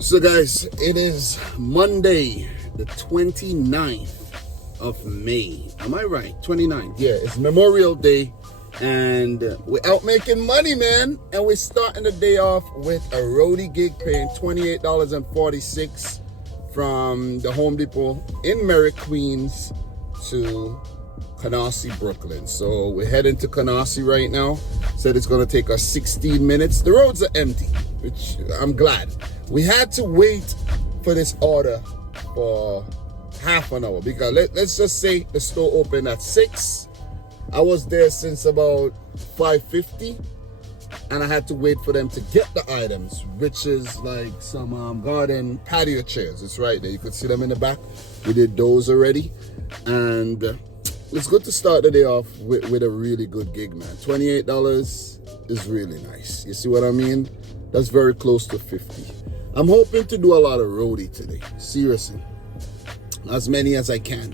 So guys, it is Monday, the 29th of May. Am I right? 29th. Yeah, it's Memorial Day and we're out making money, man. And we're starting the day off with a roadie gig paying $28.46 from the Home Depot in Merrick, Queens to Canarsie, Brooklyn. So we're heading to Canarsie right now. Said it's gonna take us 16 minutes. The roads are empty, which I'm glad. We had to wait for this order for half an hour because let's just say the store opened at 6. I was there since about 5:50 and I had to wait for them to get the items, which is like some garden patio chairs. It's right there. You could see them in the back. We did those already. And it's good to start the day off with a really good gig, man. $28 is really nice. You see what I mean? That's very close to 50. I'm hoping to do a lot of roadie today. Seriously. As many as I can.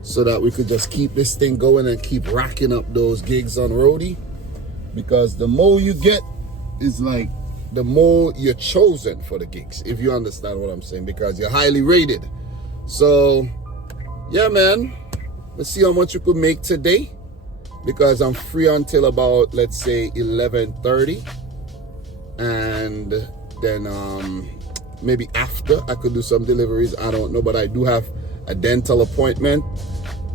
So that we could just keep this thing going and keep racking up those gigs on roadie. Because the more you get is like the more you're chosen for the gigs. If you understand what I'm saying. Because you're highly rated. So, yeah, man. Let's see how much you could make today. Because I'm free until about, let's say, 11:30. And then maybe after I could do some deliveries. I don't know, but I do have a dental appointment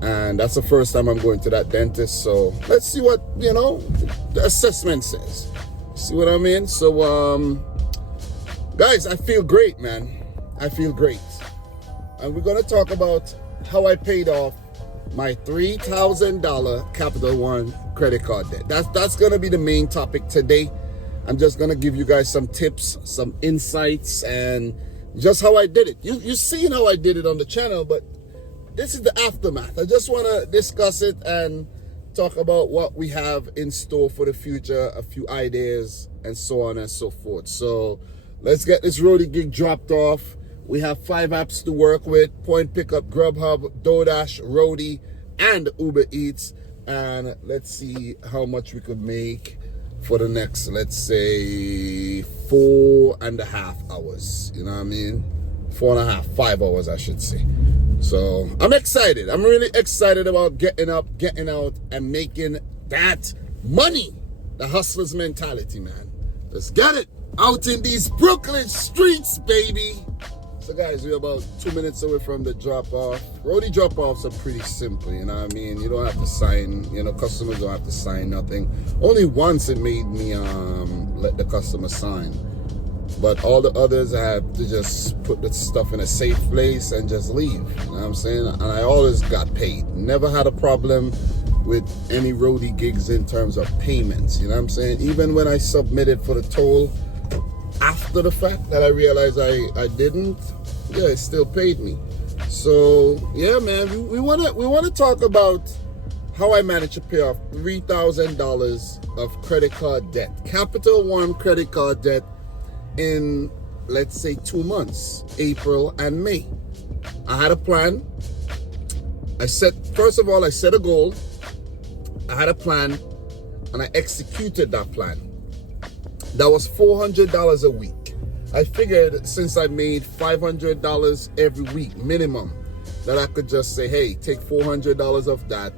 and that's the first time I'm going to that dentist. So let's see what, the assessment says. See what I mean? So guys, I feel great, man. I feel great. And we're going to talk about how I paid off my $3,000 Capital One credit card debt. That's going to be the main topic today. I'm just going to give you guys some tips, some insights, and just how I did it. You've seen how I did it on the channel, but this is the aftermath. I just want to discuss it and talk about what we have in store for the future, a few ideas, and so on and so forth. So let's get this roadie gig dropped off. We have 5 apps to work with: Point Pickup, Grubhub, DoorDash, Roadie, and Uber Eats. And let's see how much we could make for the next, let's say, 4.5 hours. You know what I mean? 4.5, 5 hours, I should say. So I'm excited. I'm really excited about getting up, getting out, and making that money. The hustler's mentality, man. Let's get it out in these Brooklyn streets, baby. So guys, we're about 2 minutes away from the drop-off. Roadie drop-offs are pretty simple, you know what I mean? You don't have to sign, customers don't have to sign nothing. Only once it made me let the customer sign. But all the others, I have to just put the stuff in a safe place and just leave. You know what I'm saying? And I always got paid. Never had a problem with any roadie gigs in terms of payments. You know what I'm saying? Even when I submitted for the toll, after the fact that I realized I didn't, yeah, it still paid me. So yeah, man, we wanna talk about how I managed to pay off $3,000 of credit card debt, Capital One credit card debt, in, let's say, 2 months, April and May. I had a plan. First of all, I set a goal. I had a plan, and I executed that plan. That was $400 a week. I figured since I made $500 every week minimum, that I could just say, hey, take $400 of that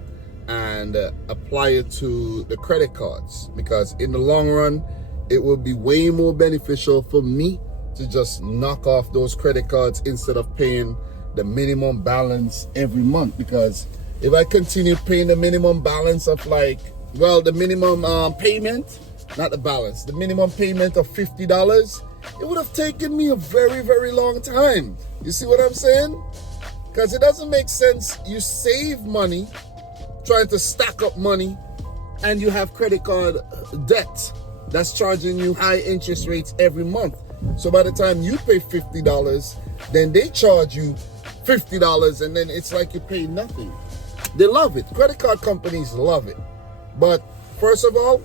and apply it to the credit cards. Because in the long run, it will be way more beneficial for me to just knock off those credit cards instead of paying the minimum balance every month. Because if I continue paying the minimum balance of the minimum payment, not the balance, the minimum payment of $50, it would have taken me a very, very long time. You see what I'm saying? Because it doesn't make sense. You save money trying to stack up money and you have credit card debt that's charging you high interest rates every month. So by the time you pay $50, then they charge you $50 and then it's like you pay nothing. They love it. Credit card companies love it. But first of all,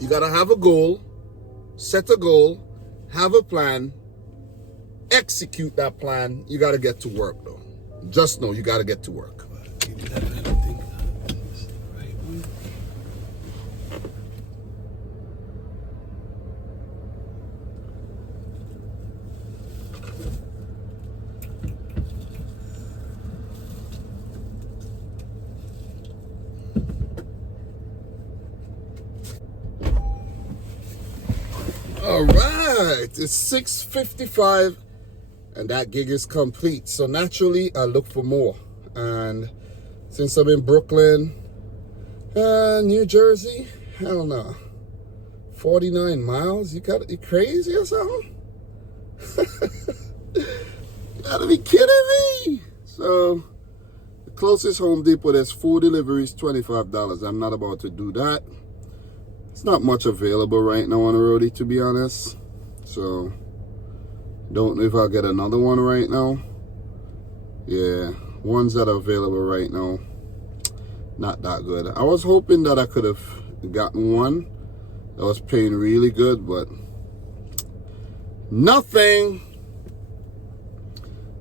you gotta have a goal, set a goal, have a plan, execute that plan. You gotta get to work though. Just know you gotta get to work. All right, it's 6:55 and that gig is complete. So naturally, I look for more. And since I'm in Brooklyn, New Jersey, hell no. 49 miles? You crazy or something? You gotta be kidding me. So the closest Home Depot, there's 4 deliveries, $25. I'm not about to do that. It's not much available right now on the Roadie, to be honest. So don't know if I'll get another one right now. Yeah, ones that are available right now, not that good. I was hoping that I could have gotten one that was paying really good, but nothing,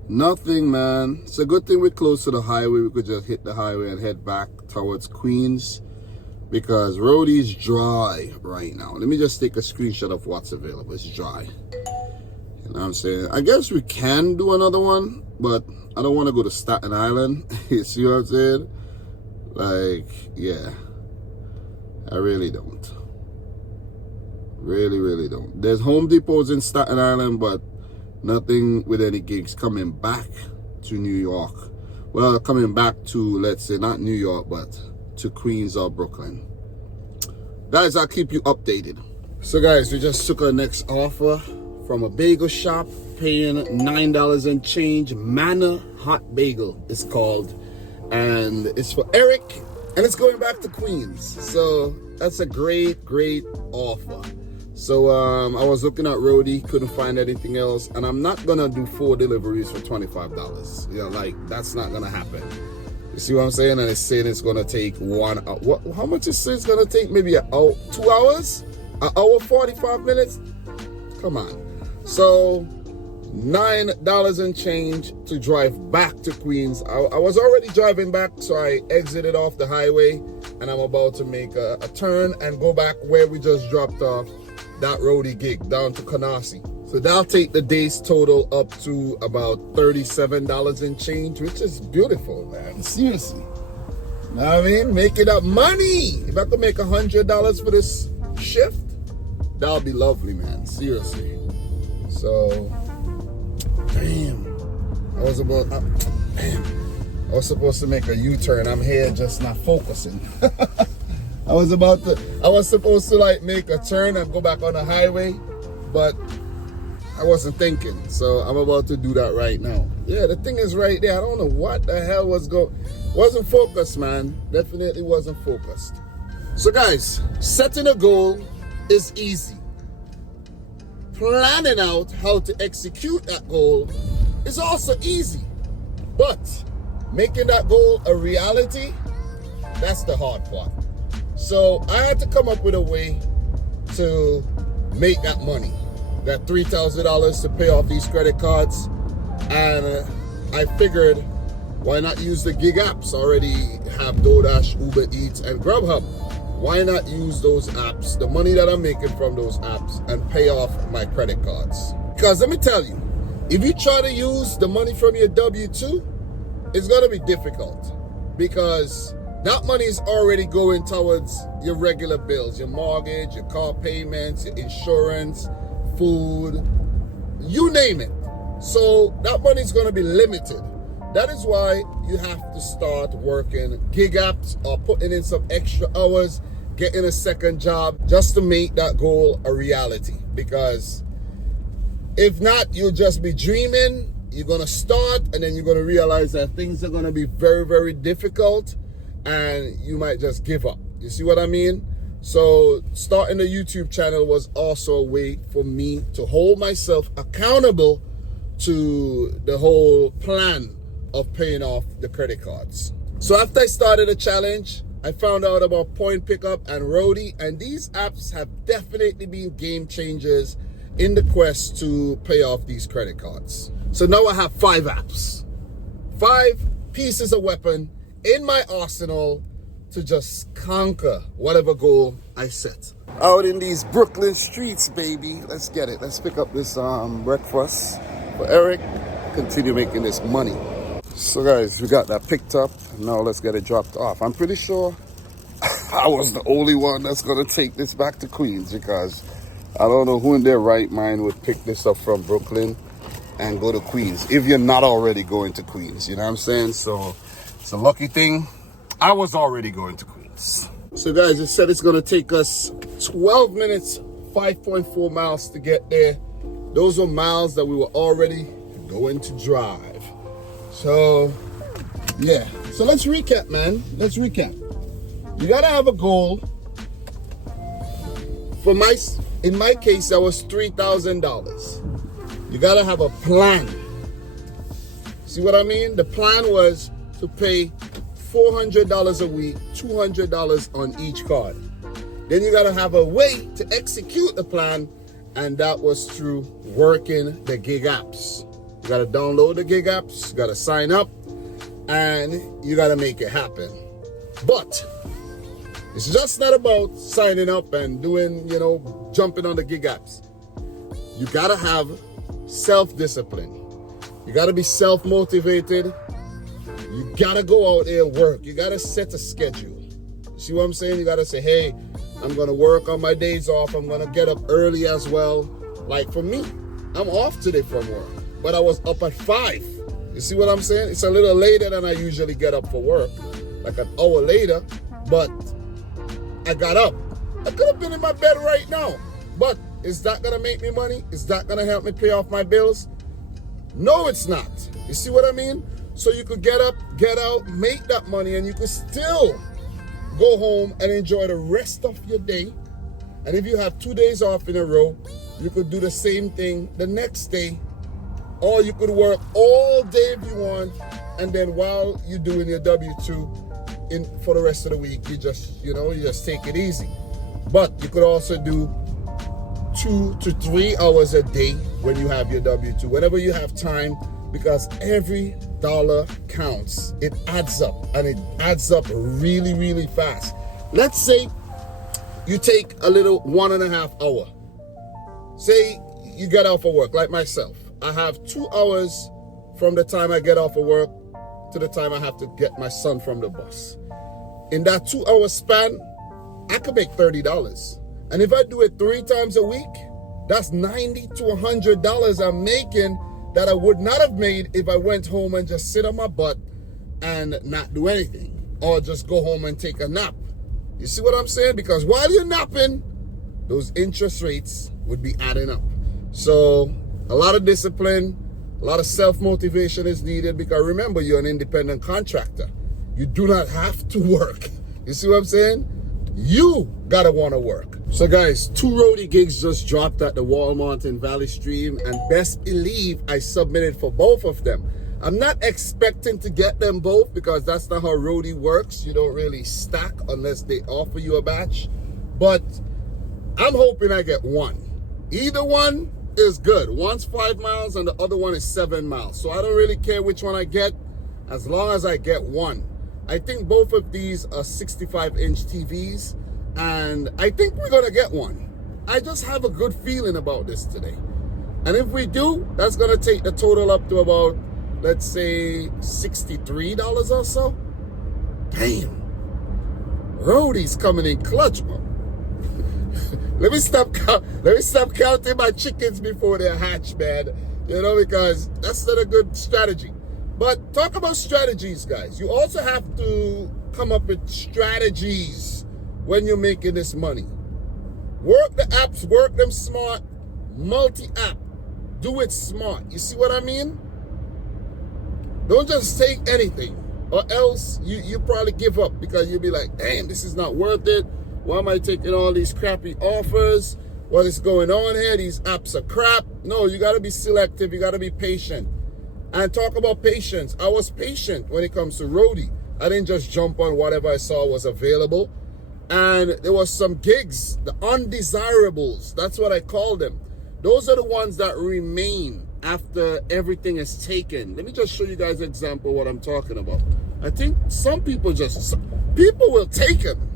man. It's a good thing we're close to the highway. We could just hit the highway and head back towards Queens, because Roadie's dry right now. Let me just take a screenshot of what's available. It's dry. You know what I'm saying? I guess we can do another one, but I don't want to go to Staten Island. You see what I'm saying? Like, yeah. I really don't. Really don't. There's Home Depots in Staten Island, but nothing with any gigs coming back to New York. Well, coming back to, let's say, not New York, but to Queens or Brooklyn. Guys, I'll keep you updated. So guys, we just took our next offer from a bagel shop, paying $9 and change. Manna Hot Bagel it's called, and it's for Eric, and it's going back to Queens. So that's a great offer. So I was looking at Roadie, couldn't find anything else, and I'm not gonna do 4 deliveries for $25. You know, like, that's not gonna happen. You see what I'm saying? And it's saying it's gonna take 1 hour. What? How much is it? It's gonna take maybe 2 hours, an hour 45 minutes. Come on. So $9 and change to drive back to Queens. I was already driving back, so I exited off the highway, and I'm about to make a turn and go back where we just dropped off that Roadie gig, down to Canarsie. So that'll take the day's total up to about $37 and change, which is beautiful, man. Seriously. You know what I mean? Making up money. If I could make $100 for this shift, that'll be lovely, man. Seriously. So, damn. I was supposed to make a U-turn. I'm here just not focusing. I was supposed to like make a turn and go back on the highway, but I wasn't thinking. So I'm about to do that right now. Yeah, the thing is right there. I don't know what the hell wasn't focused, man. Definitely wasn't focused. So guys, setting a goal is easy. Planning out how to execute that goal is also easy. But making that goal a reality, that's the hard part. So I had to come up with a way to make that money, that $3,000 to pay off these credit cards. And I figured, why not use the gig apps? I already have DoorDash, Uber Eats, and Grubhub. Why not use those apps, the money that I'm making from those apps, and pay off my credit cards? Because let me tell you, if you try to use the money from your W-2, it's going to be difficult, because that money is already going towards your regular bills, your mortgage, your car payments, your insurance, food, you name it. So that money is going to be limited. That is why you have to start working gig apps or putting in some extra hours, getting a second job just to make that goal a reality. Because if not, you'll just be dreaming. You're going to start, and then you're going to realize that things are going to be very difficult, and you might just give up. You see what I mean? So starting a YouTube channel was also a way for me to hold myself accountable to the whole plan of paying off the credit cards. So after I started the challenge, I found out about Point Pickup and Roadie, and these apps have definitely been game changers in the quest to pay off these credit cards. So now I have 5 apps, 5 pieces of weapon in my arsenal to just conquer whatever goal I set. Out in these Brooklyn streets, baby. Let's get it. Let's pick up this breakfast for Eric. Continue making this money. So guys, we got that picked up. Now let's get it dropped off. I'm pretty sure I was the only one that's gonna take this back to Queens, because I don't know who in their right mind would pick this up from Brooklyn and go to Queens if you're not already going to Queens. You know what I'm saying? So it's a lucky thing. I was already going to Queens. So guys, it said it's going to take us 12 minutes, 5.4 miles to get there. Those were miles that we were already going to drive. So yeah, so let's recap, man. Let's recap. You got to have a goal. In my case, that was $3,000. You got to have a plan. See what I mean? The plan was to pay $400 a week, $200 on each card. Then you got to have a way to execute the plan, and that was through working the gig apps. You got to download the gig apps, you got to sign up, and you got to make it happen. But it's just not about signing up and doing, jumping on the gig apps. You got to have self-discipline. You got to be self-motivated. You got to go out there and work. You got to set a schedule. See what I'm saying? You got to say, hey, I'm going to work on my days off. I'm going to get up early as well. Like for me, I'm off today from work, but I was up at 5. You see what I'm saying? It's a little later than I usually get up for work, like an hour later, but I got up. I could have been in my bed right now, but is that going to make me money? Is that going to help me pay off my bills? No, it's not. You see what I mean? So you could get up, get out, make that money, and you could still go home and enjoy the rest of your day. And if you have 2 days off in a row, you could do the same thing the next day. Or you could work all day if you want, and then while you're doing your W-2 for the rest of the week, you just take it easy. But you could also do 2 to 3 hours a day when you have your W-2, whenever you have time, because every dollar counts. It adds up, and it adds up really, really fast. Let's say you take a little 1.5 hour. Say you get off of work, like myself. I have 2 hours from the time I get off of work to the time I have to get my son from the bus. In that 2 hour span, I could make $30. And if I do it 3 times a week, that's $90 to $100 I'm making that I would not have made if I went home and just sit on my butt and not do anything, or just go home and take a nap. You see what I'm saying? Because while you're napping, those interest rates would be adding up. So a lot of discipline, a lot of self-motivation is needed, because remember, you're an independent contractor. You do not have to work. You see what I'm saying? You gotta want to work. So guys, 2 roadie gigs just dropped at the Walmart in Valley Stream, and best believe I submitted for both of them. I'm not expecting to get them both, because that's not how roadie works. You don't really stack unless they offer you a batch. But I'm hoping I get one. Either one is good. One's 5 miles and the other one is 7 miles. So I don't really care which one I get, as long as I get one. I think both of these are 65-inch TVs, and I think we're gonna get one. I just have a good feeling about this today. And if we do, that's gonna take the total up to about, let's say, $63 or so. Damn. Roadie's coming in clutch, bro. Let me stop counting my chickens before they're hatched, man. Because that's not a good strategy. But talk about strategies, guys. You also have to come up with strategies when you're making this money. Work the apps, work them smart, multi-app. Do it smart. You see what I mean? Don't just take anything, or else you probably give up, because you'll be like, damn, this is not worth it. Why am I taking all these crappy offers? What is going on here? These apps are crap. No, you got to be selective. You got to be patient. And talk about patience. I was patient when it comes to roadie. I didn't just jump on whatever I saw was available. And there was some gigs, the undesirables. That's what I call them. Those are the ones that remain after everything is taken. Let me just show you guys an example of what I'm talking about. I think some people will take them.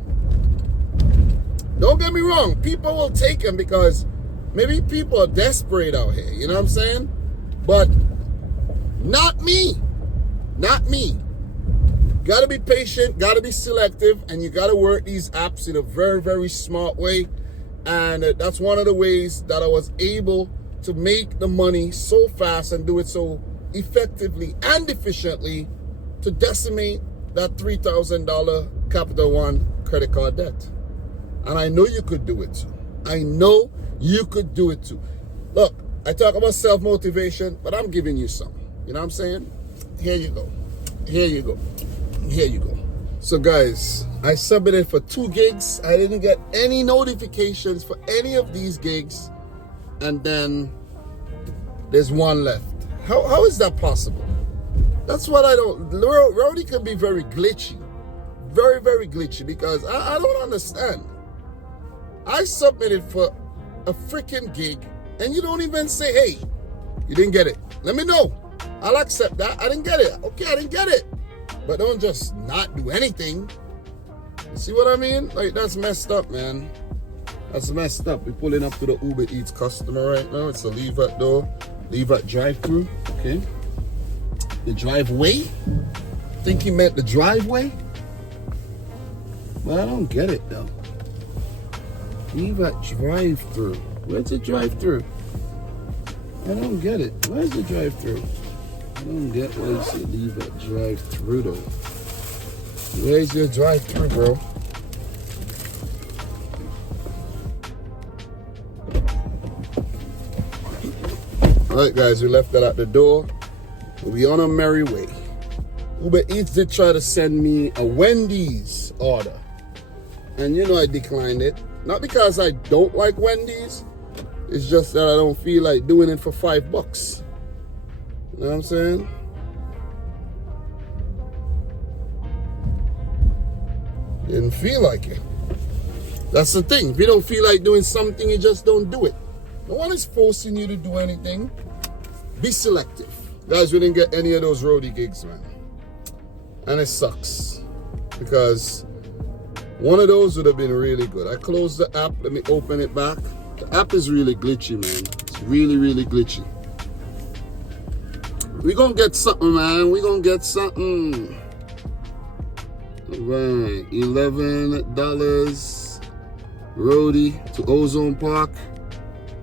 Don't get me wrong. People will take them because maybe people are desperate out here. You know what I'm saying? But not me. Not me. Got to be patient, got to be selective, and you got to work these apps in a very, very smart way. And that's one of the ways that I was able to make the money so fast and do it so effectively and efficiently to decimate that $3,000 Capital One credit card debt. And I know you could do it too. I know you could do it too. Look, I talk about self-motivation, but I'm giving you some. You know what I'm saying? Here you go. Here you go. Here you go. So guys, I submitted for 2 gigs. I didn't get any notifications for any of these gigs. And then there's 1 left. How is that possible? That's what I don't... Roadie can be very glitchy. Very, very glitchy because I don't understand. I submitted for a freaking gig and you don't even say, hey, you didn't get it. Let me know. I'll accept that. I didn't get it. Okay, I didn't get it. But don't just not do anything. You see what I mean? Like, that's messed up, man. That's messed up. We're pulling up to the Uber Eats customer right now. It's a leave at door, leave at drive-through. Okay. The driveway? I think he meant the driveway. But I don't get it though. Leave at drive-through. Where's the drive-through? I don't get it. Where's the drive-through? I don't get why you say leave at drive-through though. Where's your drive-through, bro? Alright guys, we left that at the door. We on a merry way. Uber Eats did try to send me a Wendy's order. And you know I declined it. Not because I don't like Wendy's. It's just that I don't feel like doing it for $5. You know what I'm saying? Didn't feel like it. That's the thing. If you don't feel like doing something, you just don't do it. No one is forcing you to do anything. Be selective. Guys, we didn't get any of those Roadie gigs, man. And it sucks. Because one of those would have been really good. I closed the app. Let me open it back. The app is really glitchy, man. It's really, really glitchy. We're going to get something, man. We're going to get something. All right. $11. Roadie to Ozone Park.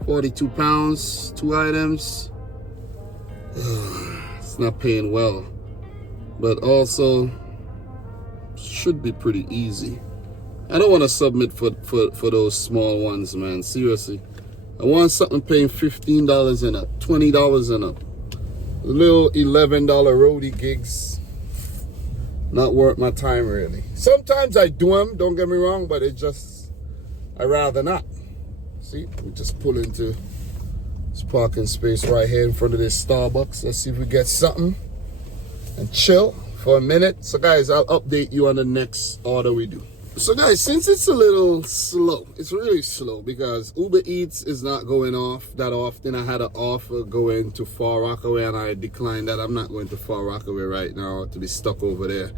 42 pounds. 2 items. It's not paying well. But also should be pretty easy. I don't want to submit for those small ones, man. Seriously. I want something paying $15 and up, $20 and up. Little $11 Roadie gigs. Not worth my time, really. Sometimes I do them, don't get me wrong, but it just, I rather not. See, we just pull into this parking space right here in front of this Starbucks. Let's see if we get something and chill for a minute. So guys, I'll update you on the next order we do. So guys, since it's a little slow, it's really slow because Uber Eats is not going off that often. I had an offer going to Far Rockaway and I declined that. I'm not going to Far Rockaway right now to be stuck over there.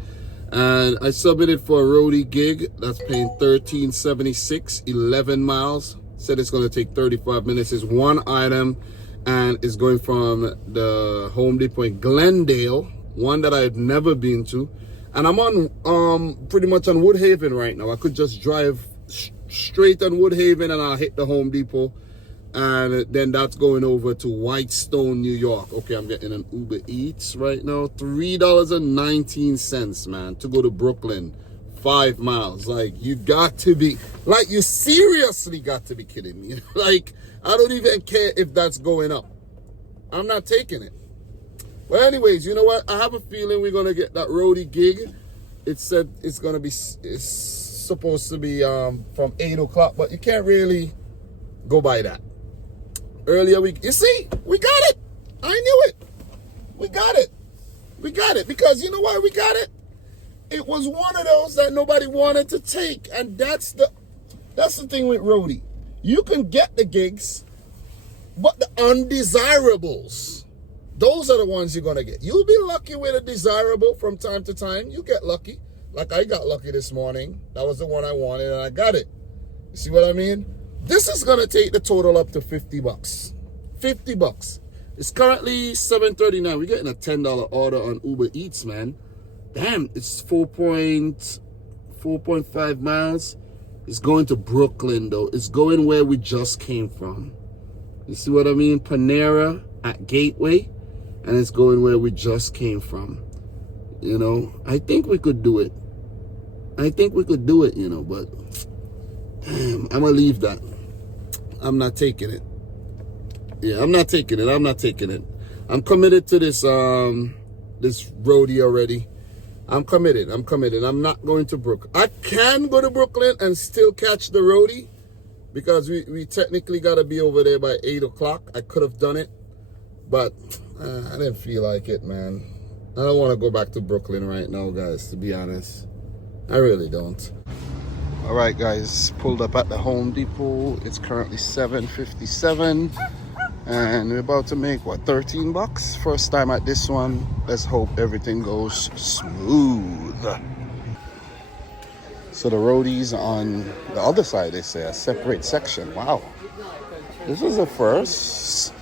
And I submitted for a Roadie gig that's paying $13.76, 11 miles. Said it's going to take 35 minutes. It's 1 item and it's going from the Home Depot in Glendale, one that I've never been to. And I'm on pretty much on Woodhaven right now. I could just drive straight on Woodhaven and I'll hit the Home Depot. And then that's going over to Whitestone, New York. Okay, I'm getting an Uber Eats right now. $3.19, man, to go to Brooklyn. 5 miles. Like, you got to be, like, you seriously got to be kidding me. Like, I don't even care if that's going up. I'm not taking it. But anyways, you know what? I have a feeling we're going to get that Roadie gig. It said it's going to be, it's supposed to be from 8 o'clock, but you can't really go by that. Earlier, you see, we got it. I knew it. We got it. We got it. Because you know why we got it? It was one of those that nobody wanted to take. And that's the thing with Roadie. You can get the gigs, but the undesirables, those are the ones you're going to get. You'll be lucky with a desirable from time to time. You get lucky. Like I got lucky this morning. That was the one I wanted and I got it. You see what I mean? This is going to take the total up to $50. $50. It's currently $7.39. We're getting a $10 order on Uber Eats, man. Damn, it's 4.5 miles. It's going to Brooklyn, though. It's going where we just came from. You see what I mean? Panera at Gateway, and it's going where we just came from. You know, I think we could do it. I think we could do it, you know, but damn, I'm going to leave that. I'm not taking it. Yeah, I'm not taking it. I'm not taking it. I'm committed to this this roadie already. I'm committed. I'm committed. I'm not going to Brooklyn. I can go to Brooklyn and still catch the roadie because we technically got to be over there by 8 o'clock. I could have done it, but I didn't feel like it, man. I don't want to go back to Brooklyn right now, guys, to be honest. I really don't. All right, guys, pulled up at the Home Depot. It's currently 7:57. And we're about to make, what, 13 bucks? First time at this one. Let's hope everything goes smooth. So the roadies on the other side, they say, a separate section. Wow. This is a first.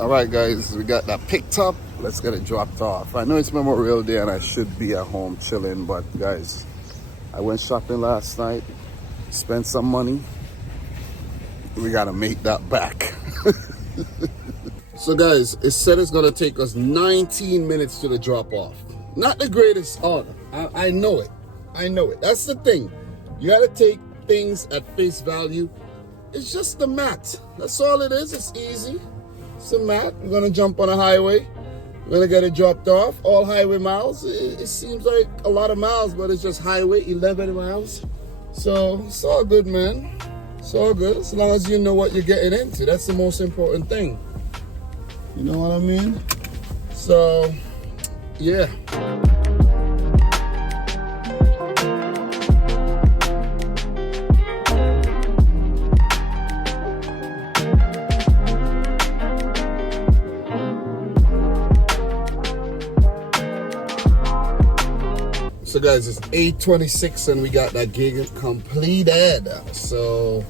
All right, guys, we got that picked up. Let's get it dropped off. I know it's Memorial Day and I should be at home chilling, but guys, I went shopping last night, spent some money. We gotta make that back. So guys, it said it's gonna take us 19 minutes to the drop off. Not the greatest order. I know it. I know it. That's the thing. You gotta take things at face value. It's just the mat. That's all it is. It's easy. It's a mat. We're gonna jump on a highway. We're gonna get it dropped off. All highway miles. It seems like a lot of miles, but it's just highway, 11 miles. So it's all good, man. It's all good, as long as you know what you're getting into. That's the most important thing. You know what I mean? So, yeah. So guys, it's 8:26 and we got that gig completed. So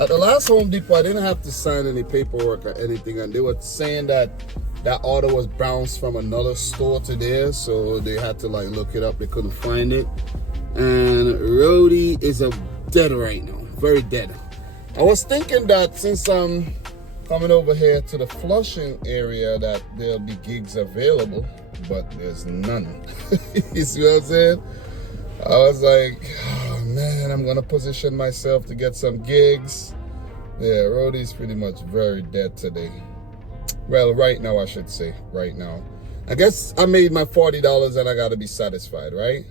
at the last Home Depot, I didn't have to sign any paperwork or anything, and they were saying that that order was bounced from another store to there, so they had to like look it up. They couldn't find it. And Roadie is dead right now, very dead. I was thinking that since I'm coming over here to the Flushing area that there'll be gigs available, but there's none. You see what I'm saying? I was like, oh man, I'm gonna position myself to get some gigs. Yeah, Roadie's pretty much very dead today. Well, right now, I should say, right now. I guess I made my $40 and I gotta be satisfied, right?